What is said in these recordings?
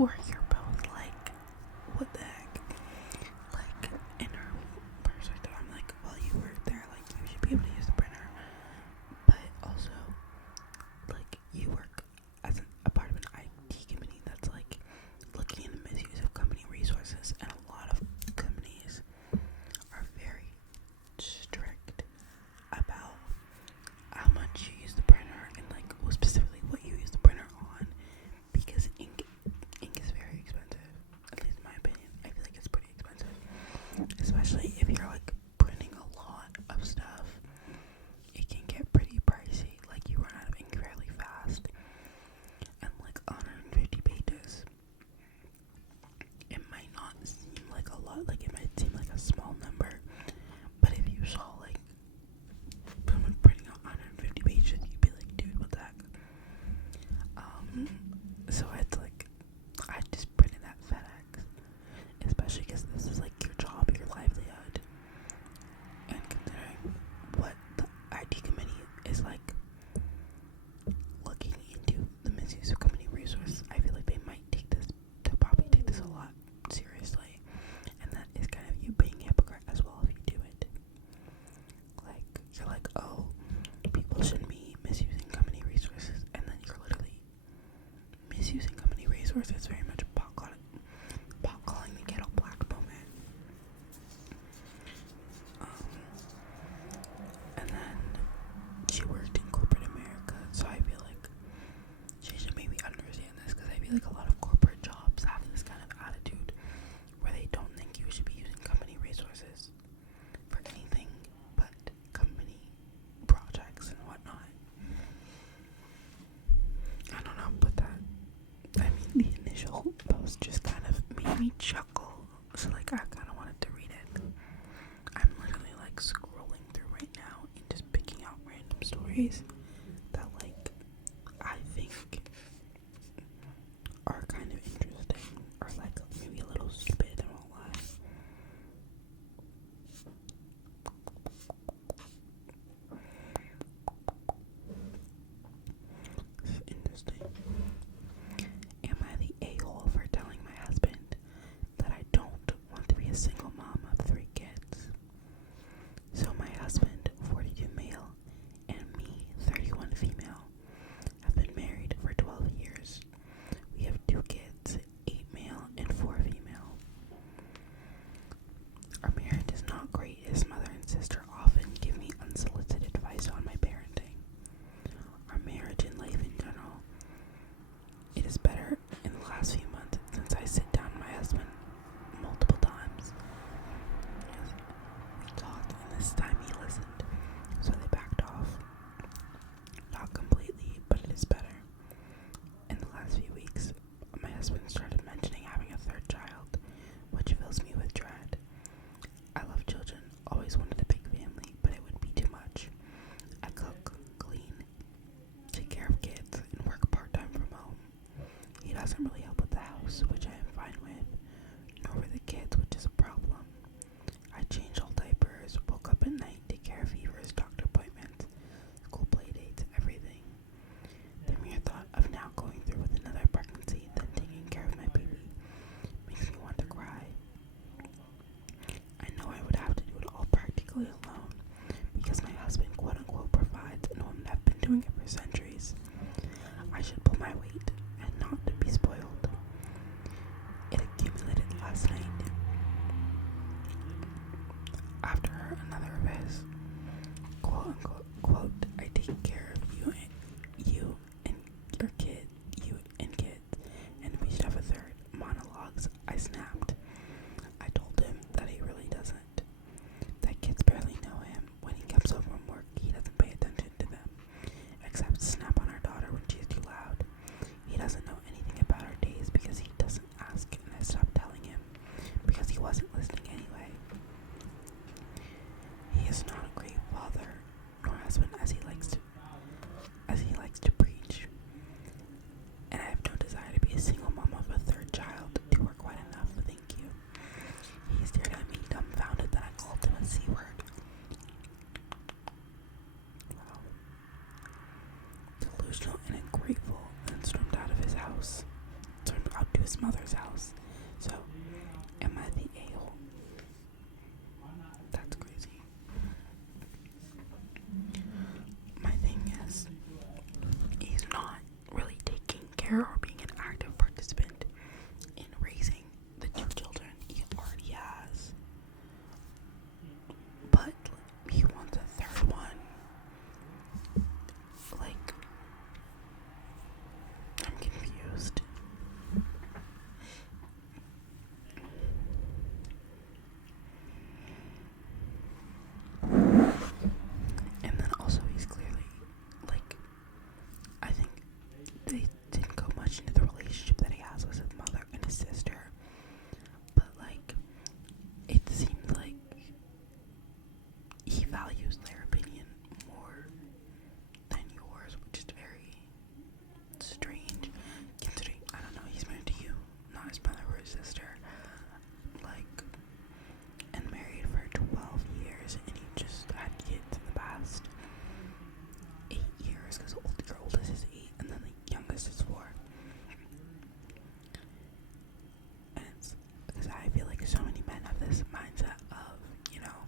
where you're both like, what the heck? Like, in her perspective, I'm like, well, you work there, like, you should be able to use the printer. But also, like, you work as a part of an IT company that's like looking into misuse of company resources, and a lot of companies are very strict about how much you use the printer and like specifically what you use the printer on, because ink is very expensive. At least in my opinion, I feel like it's pretty expensive, especially if you're like printing a lot of stuff. It can get pretty pricey. Like, you run out of ink fairly fast, and like 150 pages, it might not seem like a lot. Like, it might seem like a small number, but if you saw like someone printing out 150 pages, you'd be like, dude, what the heck? So it's like, I just printed at FedEx, especially because this is like your job, your livelihood, and considering what the IT committee is like looking into the misuse of company resources, I feel like they might they'll probably take this a lot seriously, and that is kind of you being a hypocrite as well if you do it. Like, you're like, oh, people shouldn't be misusing company resources, and then you're literally misusing company resources. Very much pot calling the kettle black moment. And then she worked in corporate America, so I feel like she should maybe understand this, because I feel like a lot of corporate jobs have this kind of attitude where they don't think you should be using company resources for anything but company projects and whatnot. I don't know, but the initial post just kind of made me chuckle, so like I kind of wanted to read it. I'm literally like scrolling through right now and just picking out random stories that like I think are kind of interesting, or like maybe a little stupid, I won't lie. This is interesting. Am I the a-hole for telling my husband that I don't want to be a single mom of 3 kids? So my husband, 42 male, and me, 31 female, have been married for 12 years. We have 2 kids, 8 male and 4 female. Our marriage is not great. His mother and sister often give me unsolicited advice on my parenting. Our marriage and life in general. It is better in the last few months since I sit down with my husband multiple times. Yes, we talked, and this time he listened, so they backed off. Not completely, but it is better. In the last few weeks, my husband started mentioning having a 3rd child, which fills me with dread. I love children, always wanted a big family, but it would be too much. I cook, clean, take care of kids, and work part-time from home. He doesn't really help with the house, which I am fine with, nor with the kids, which is a problem. I change all diapers, woke up at night, take care of fevers, doctor appointments, school play dates, everything. The mere thought of now going through with another pregnancy, then taking care of my baby, makes me want to cry. I know I would have to do it all practically alone, because my husband quote-unquote provides and women have been doing it for centuries. I should pull my weight and not to be spoiled. It accumulated last night. After another of his quote-unquote quote, I take care of you and your kid, you and kids, and we should have a 3rd monologues, I snapped. I told him that he really doesn't. That kids barely know him. When he comes home from work, he doesn't pay attention to them, except snap on our daughter when she's too loud. He doesn't know anything about our days because he doesn't ask, and I stopped telling him because he wasn't listening anyway. He is not a great father, nor his mother's house. So, am I the a-hole? That's crazy. My thing is, he's not really taking care or being an active participant in raising the two children he already has. But he wants a third one. Like, I'm confused. And then also he's clearly, like, I think they didn't go much into the relationship that he has with his mother and his sister. But, like, it seems like he values their opinion more than yours, which is very strange, considering, I don't know, he's married to you, not his brother or his sister, like, and married for 12 years, and he just had kids in the past 8 years, because your oldest is 8, and then the youngest is 4, and it's, because I feel like so many men have this mindset of, you know,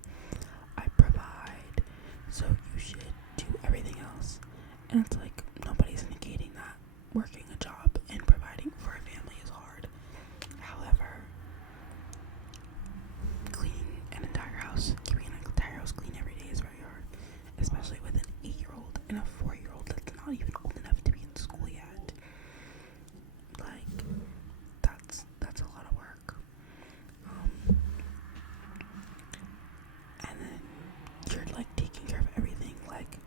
I provide, so you should do everything else, and it's like, nobody's negating that working a job and providing for a family is hard. However, cleaning an entire house, keeping an entire house clean every day is very hard, especially with an 8-year-old and a 4-year-old that's not even old enough to be in school yet. Like, that's a lot of work. And then you're like taking care of everything, like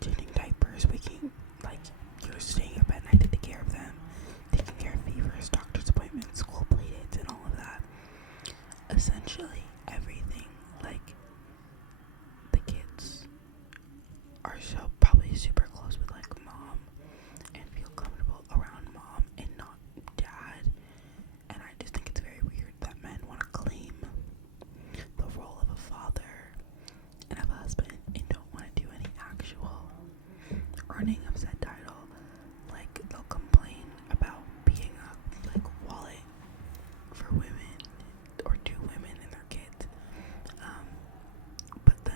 changing diapers, waking, like you're staying up at night to take care of them, taking care of fevers, doctor's appointments, school play dates, and all of that. Essentially everything. Like, the kids are so probably super close with like mom and feel comfortable around mom and not dad. And I just think it's very weird that men want to claim the role of a father and of a husband and don't want to do any actual earning of said title. Like, they'll complain about being a like wallet for women or two women and their kids, but then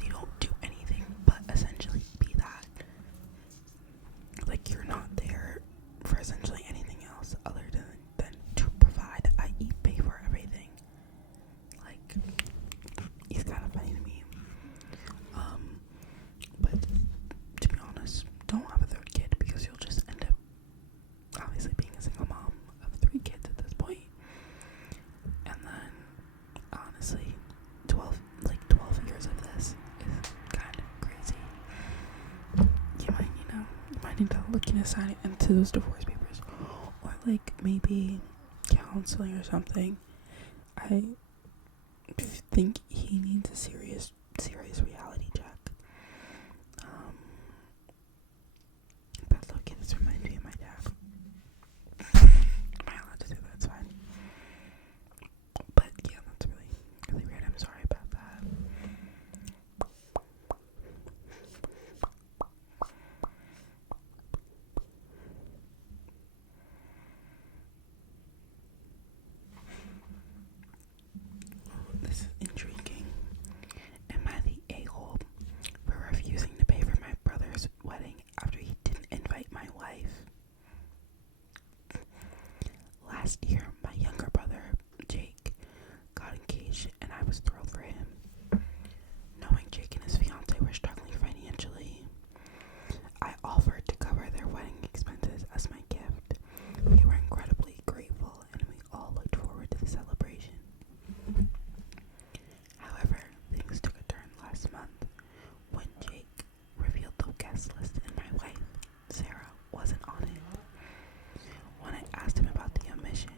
they don't do anything but essentially be that. Like, you're not there for essentially anything else other than to provide, i.e. pay for everything. Like, it's kind of funny to me. But to be honest, don't have a third kid because you'll just end up obviously being a single mom of 3 kids at this point. And then honestly, 12 years of this is kind of crazy. You might need to look into those divorce papers, or like maybe counseling or something. I think he needs a serious reality check. But look, this reminds me of my dad. Am I allowed to say that? It's fine. But yeah, that's really weird. I'm sorry about that. This is intriguing. Am I the a-hole for refusing to pay for my brother's wedding after he didn't invite my wife? Last year, my younger brother, Jake, got engaged and I was thrilled for him. Knowing Jake and his fiance were struggling financially, I offered to cover their wedding expenses as my gift. We were incredibly grateful and we all looked forward to the celebration. However, things took a turn last month when Jake revealed the guest list and my wife, Sarah, wasn't on it. When I asked him about the omission,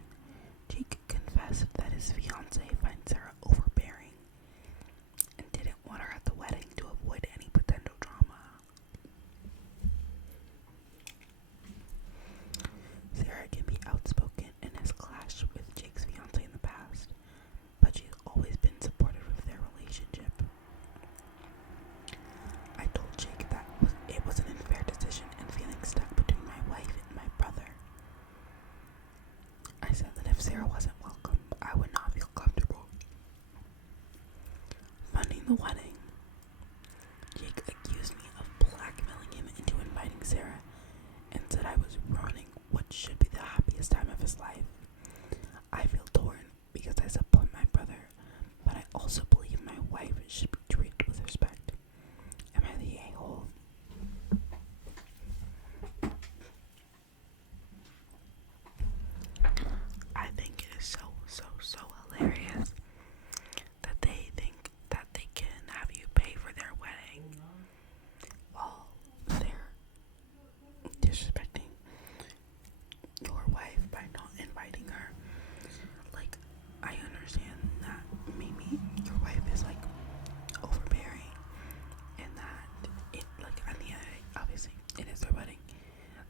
Sarah wasn't welcome, I would not feel comfortable. Funding the wedding. Jake accused me of blackmailing him into inviting Sarah and said I was ruining what should be the happiest time of his life. I feel torn because I support my brother, but I also believe my wife should be treated with respect. Am I the a-hole? I think it is so hilarious that they think that they can have you pay for their wedding while they're disrespecting your wife by not inviting her. Like, I understand that maybe your wife is like overbearing and that it, like, at the end of the day, obviously it is their wedding,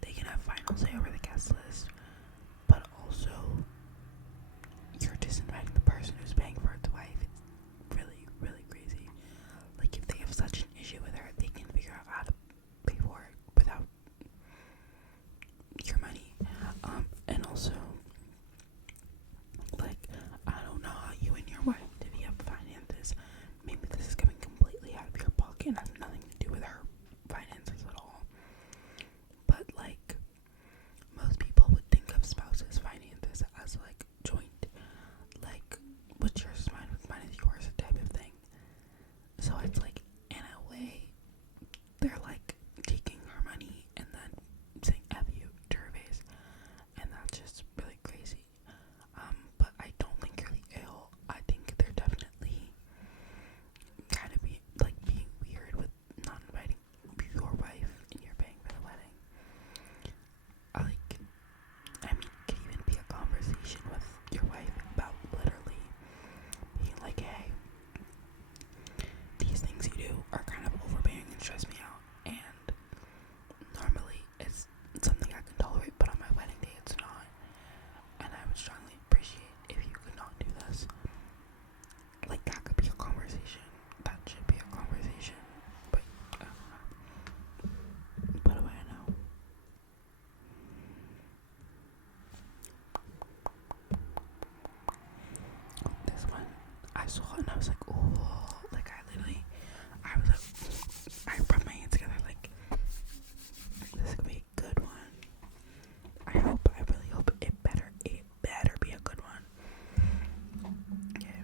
they can have final say over the guest list, but also you're disinviting the person who's paying for its wife. It's really crazy. Like, if they have such an issue with her, they can figure out how to pay for it without your money. And also, like, I don't know how you and your wife divvy up finances. Maybe this is coming completely out of your pocket and has nothing to do with her finances at all. But, like, most people would think of spouses' finances as, like, joint. Like, what's yours is mine is yours type of thing. So it's like, in a way, they're like taking her money and then saying F you to her face. And that's just really crazy. But I don't think you're the a-hole. I think they're definitely kind of being weird with not inviting your wife and you're paying for the wedding. I mean, it could even be a conversation with your wife about literally being like, hey, these things you do are kind of overbearing and stress me out, and normally it's something I can tolerate, but on my wedding day it's not, and I would strongly appreciate if you could not do this. Like, that could be a conversation. That should be a conversation. But I don't know. What do I know? This one, I saw it and I was like, oh, like, I was like, I rubbed my hands together like, this could be a good one. I really hope it better be a good one. Okay.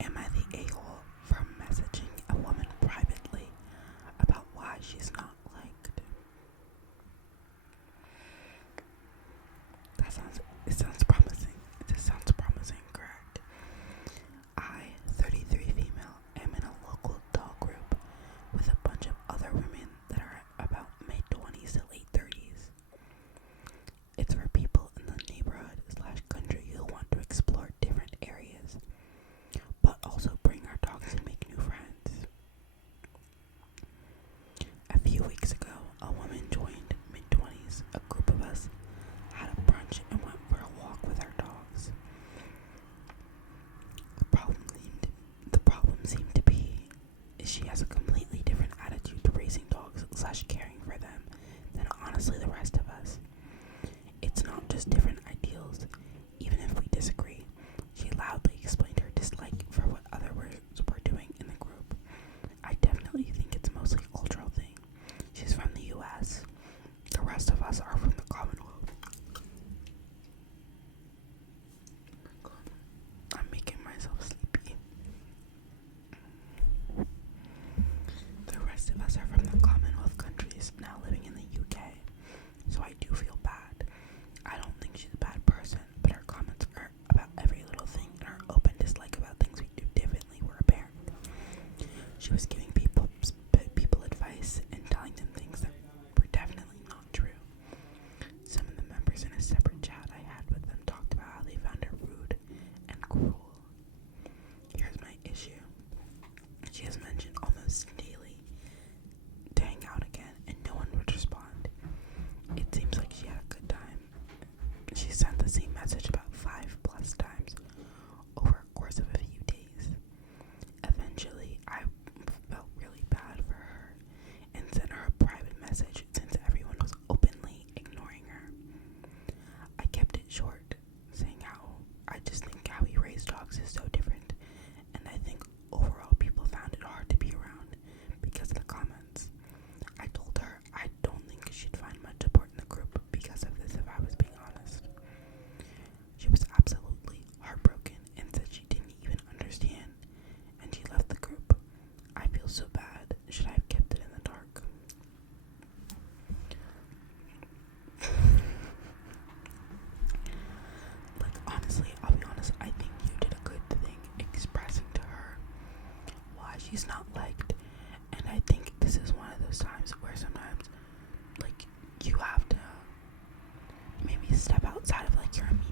Am I the a-hole for messaging a woman privately about why she's not liked? It sounds promising. It just sounds promising, correct? I, 33 female, am in a local dog group with a bunch of other women that are about mid-20s to late 30s. It's for people in the neighborhood / country who want to explore different areas, but also bring our dogs and make new friends. A few weeks ago, a woman joined mid-20s. A group of us had a brunch and went for a walk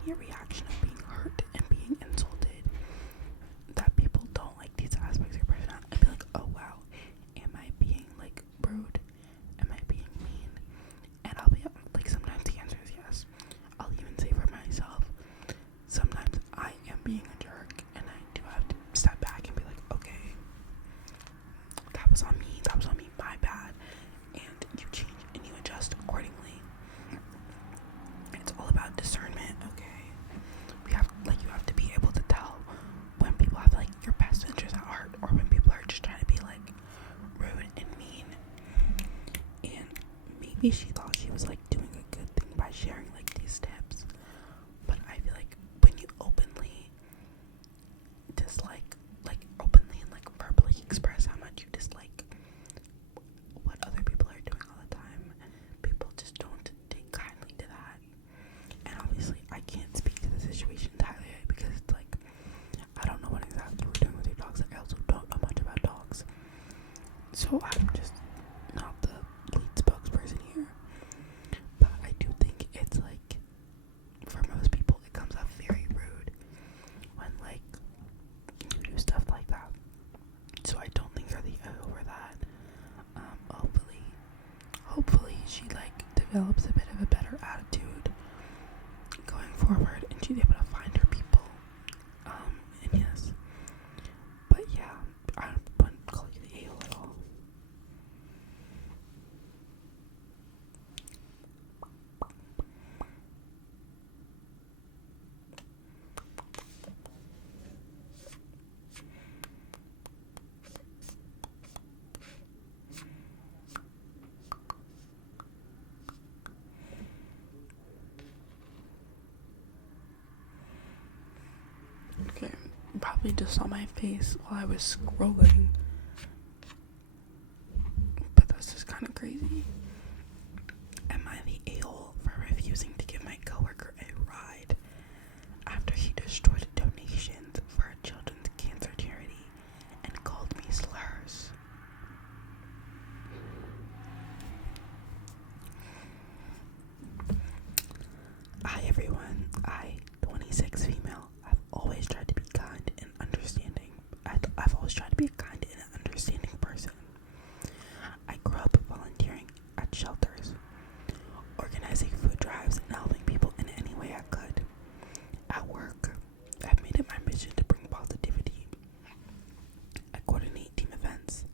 immediate reaction of being hurt and being insulted, that people don't like these aspects of your personality. I'd be like, oh wow, am I being like rude? Am I being mean? And I'll be like, sometimes the answer is yes. I'll even say for myself, sometimes I am being a jerk, and I do have to step back and be like, okay, that was on me, my bad, and you change and you adjust accordingly. It's all about discernment, okay? You have to be able to tell when people have like your best interest at heart, or when people are just trying to be like rude and mean. And maybe she thought she was like doing a good thing by sharing like these tips, but I feel like when you openly dislike, like openly and like verbally express how much you dislike what other people are doing all the time, people just don't take kindly to that. And obviously I can't speak to the situation entirely because it's like, I don't know what exactly we're doing with your dogs. I also don't know much about dogs, so I'm just not the lead spokesperson here. But I do think it's like, for most people it comes off very rude when like you do stuff like that. So I don't think you're the over that. Hopefully she like develops a bit of a better attitude going forward, and she's able to find her people. And yes, but yeah, I wouldn't call you the a-hole at all. Okay, probably just saw my face while I was scrolling, but that's just kind of crazy. Am I the a-hole for refusing to give my coworker a ride after he destroyed donations for a children's cancer charity and called me slurs? Hi everyone, I, 26 female, I've always tried to be kind and understanding. I've always tried to be a kind and understanding person. I grew up volunteering at shelters, organizing food drives, and helping people in any way I could. At work, I've made it my mission to bring positivity. I coordinate team events,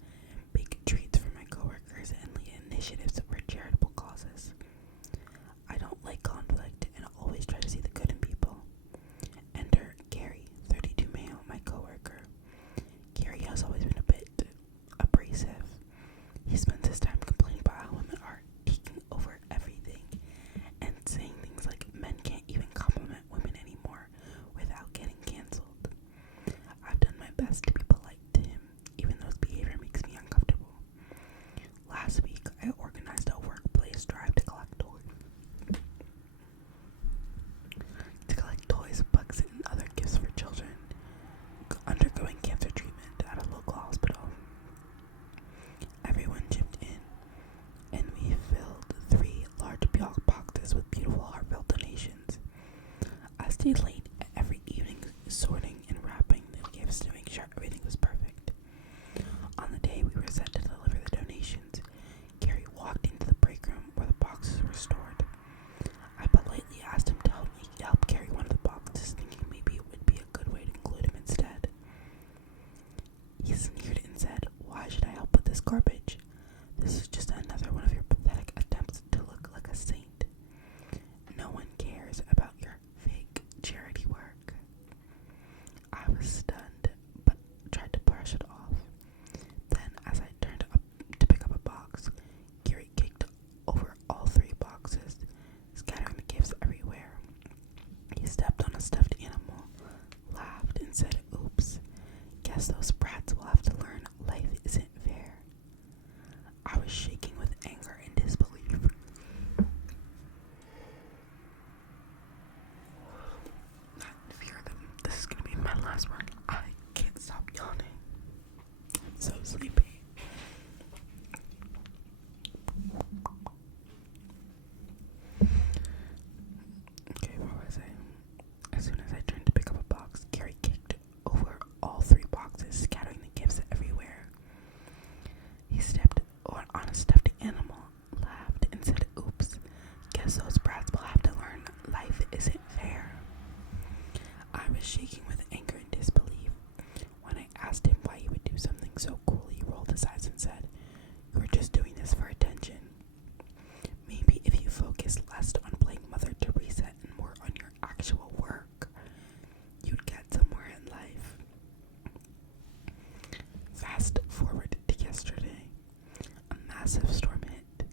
bake treats for my coworkers, and lead initiatives for charitable causes. I don't like conflict and always try to see the good in people. Enter Gary, 32 male, my coworker. Gary has always been a bit abrasive. He spends his time complaining about how women are taking over everything and saying things like men can't even compliment women anymore without getting canceled. I've done my best to be polite to him, even though his behavior makes me uncomfortable. Last week, I organized a workplace drive to collect toys, books, and other gifts for children undergoing cancer treatment at a local hospital. Everyone chipped in, and we filled 3 large boxes with beautiful heartfelt donations. I stayed late every evening sorting and wrapping the gifts to make sure everything was perfect. On the day we were set to deliver the donations, Gary walked into the break room where the boxes were stored. I politely asked him to help carry one of the boxes, thinking maybe it would be a good way to include him instead. He sneered and said, "Why should I help with this garbage? This is just another one of your pathetic attempts to look like a saint. No one cares about your fake charity work." I was stunned, but tried to brush it off. Then, as I turned up to pick up a box, Gary kicked over all 3 boxes, scattering the gifts everywhere. He stepped on a stuffed animal, laughed, and said, "Oops, guess those brats will have to learn life isn't fair." I was shaking with anger and disbelief. I fear that this is going to be my last word. I can't stop yawning. I'm so sleepy. Okay, what was I saying? was shaking with anger and disbelief. When I asked him why he would do something so cruel, he rolled his eyes and said, "You are just doing this for attention. Maybe if you focus less on playing Mother Teresa and more on your actual work, you'd get somewhere in life." Fast forward to yesterday. A massive storm hit.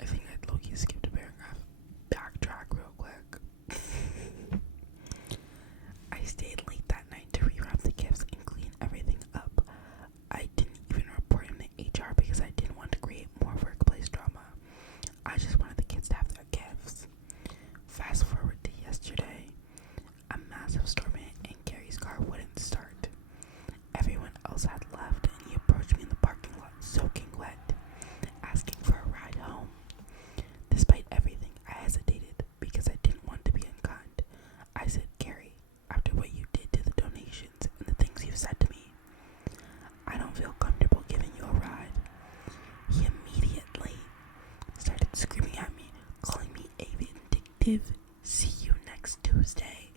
I think I low-key skipped a paragraph. Backtrack real quick. I stayed late that night to rewrap the gifts and clean everything up. I didn't even report him to HR because I didn't want to create more workplace drama. I just wanted the kids to have their gifts. Fast forward to yesterday. A massive storm hit and Gary's car wouldn't start. Everyone else had left and he approached me in the parking lot soaking wet, asking for a ride home. Despite everything, I hesitated because I didn't want to be unkind. I said, "Gary, after what you did to the donations and the things you've said to me, I don't feel comfortable giving you a ride." He immediately started screaming at me, calling me a vindictive. "See you next Tuesday."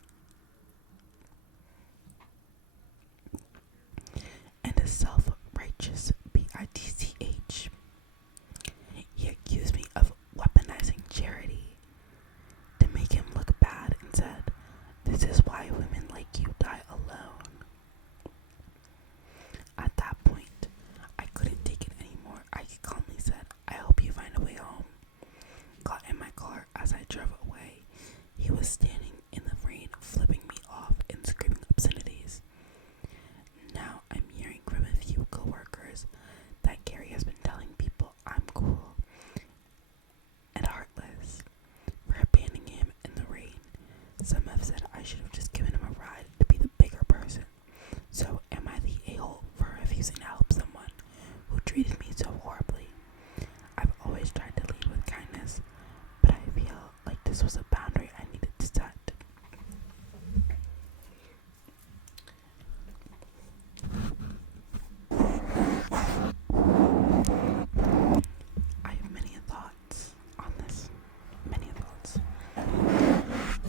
And a self-righteous bitch. He accused me of weaponizing charity to make him look bad and said, "This is why women like you die alone." At that point, I couldn't take it anymore. I calmly said, "I hope you find a way home." Got in my car. As I drove away, he was standing in the rain, flipping me off and screaming obscenities. Now I'm hearing from a few coworkers that Gary has been telling people I'm cool and heartless for abandoning him in the rain. Some have said I should have just given him a ride to be the bigger person. So am I the a-hole for refusing to help someone who treated me so horribly? I've always tried to lead with kindness, but I feel like this was a boundary I needed to set. I have many thoughts on this. Many thoughts.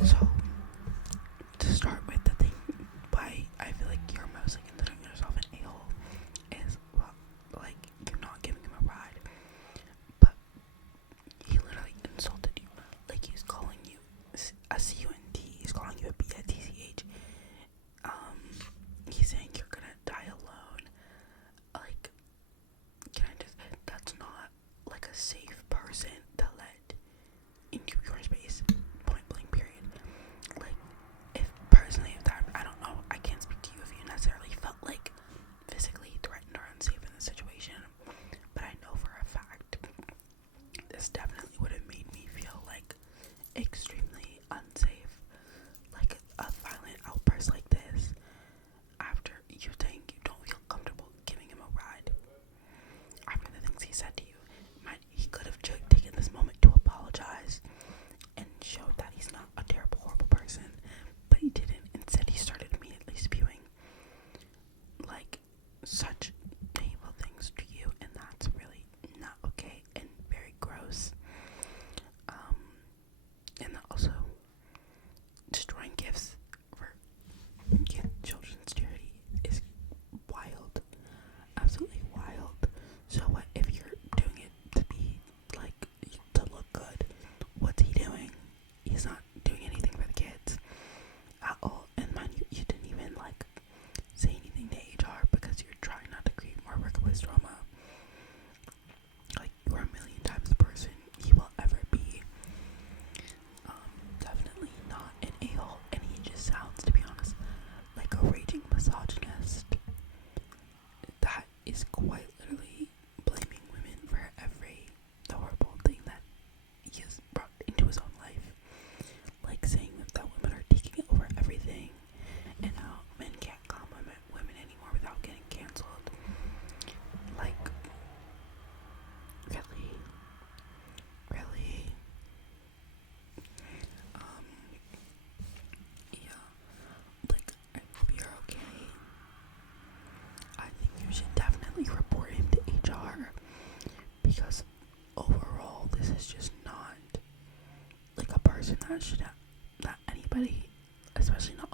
So, to start with, the thing why I feel like you're mostly considering yourself an a-hole is, well, like, you're not giving him a ride, but he literally insulted you. Like, he's calling you a C-U-N-T, he's calling you a B-I-T-C-H. He's saying you're gonna die alone. Like, that's not, like, a safe person to let into your space, point blank, period. Like, if that, I don't know, I can't speak to you if you necessarily felt like physically threatened or unsafe in the situation, but I know for a fact this definitely would have made me feel like extremely unsafe. Like, a violent outburst like this after you think you don't feel comfortable giving him a ride, after the things he said to you. He could have taken this moment to apologize and showed that he's not a terrible, horrible person, but he didn't. Instead, he started immediately spewing like such hateful things to you, and that's really not okay and very gross. And also destroying gifts for children's charity is wild, absolutely wild. So what if you're doing it to be like to look good? What's he doing? He's not doing anything for the kids at all. And mind you, you didn't even like say anything to HR because you're trying not to create more workplace drama. Like, you're a million times the person he will ever be. Definitely not an a-hole, and he just sounds, to be honest, like a raging misogynist that is quite literally blaming women for the horrible thing that he has brought into his own life. Like, saying that women are taking over everything and how men can't compliment women anymore without getting canceled. Like, really? Yeah. Like, I hope you're okay. I think you should definitely report him to HR because overall, this is just not like a person that anybody, especially not